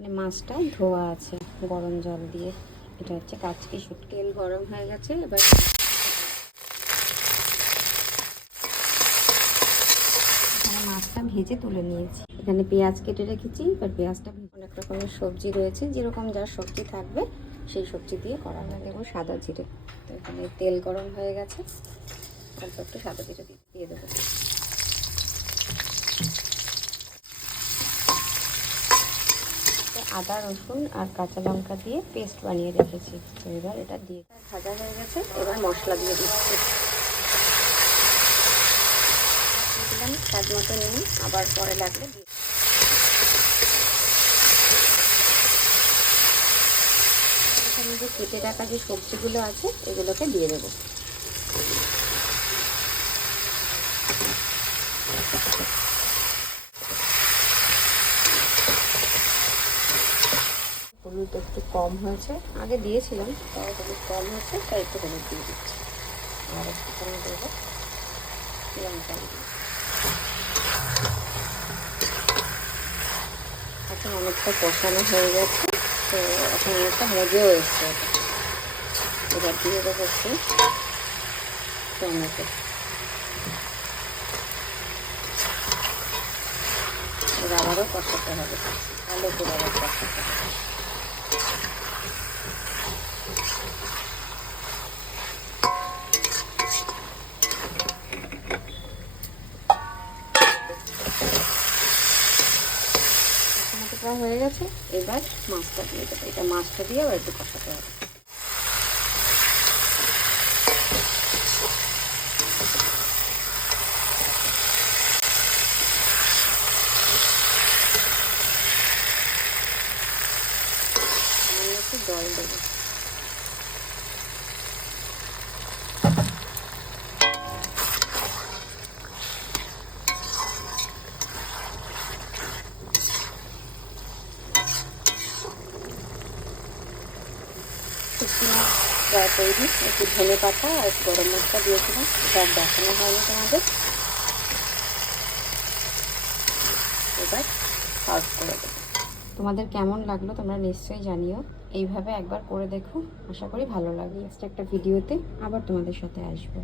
মানে মাছটা ধোয়া আছে গরম জল দিয়ে। এটা হচ্ছে কাচকি শুটকি। তেল গরম হয়ে গেছে, এবার এখানে মাছটা ভেজে তুলে নিয়েছি। এখানে পেঁয়াজ কেটে রেখেছি, এবার পেঁয়াজটা অনেক রকমের সবজি রয়েছে, যেরকম যার সবজি থাকবে সেই সবজি দিয়ে করা হয়। দেবো সাদা জিরে। তো এখানে তেল গরম হয়ে গেছে, অল্প একটু সাদা জিরে দিয়ে দেবো। আদা রসুন আর কাঁচা লঙ্কা দিয়ে পেস্ট বানিয়ে রেখেছি। তো এবার এটা দিয়ে ভাজা হয়ে গেছে, এবার মশলা দিয়ে দিচ্ছি। দিলাম স্বাদ মতো নুন, আবার পরে লাগলে দিয়ে এখানে যে কেটে রাখা যে সবজিগুলো আছে এগুলোকে দিয়ে দেবো। হলুদ একটু কম হয়েছে, আগে দিয়েছিলাম তাও হলুদ কম হয়েছে, তাই একটু হলুদ দিয়ে দিচ্ছি। আর একটুখানি দেবো লঙ্কা। এখন অনেকটা কষানো হয়ে গেছে, তো এখন অনেকটা মজেও এসছে। এবার দিয়ে দেবো একটু টমেটো। এবার আবারও কষাতে হবে, ভালো করে আবার কষাতে হবে। প্রায় হয়ে গেছে, এবার মাছটা দিয়ে দেবো। এটা মাছটা দিয়ে আবার একটু কষাতে হবে। সামান্য একটু জল দেবো। শুকনো মাছ প্রায় তৈরি। একটু ধনে পাতা আর একটু গরম মশলা দিয়েছিলাম, এটা আর দেখানো হয়নি তোমাদের। এবার সার্ভ করে দেবো। তোমাদের কেমন লাগলো তোমরা নিশ্চয়ই জানিও। এইভাবে একবার করে দেখো, আশা করি ভালো লাগবে। নেক্সট একটা ভিডিওতে আবার তোমাদের সাথে আসবো।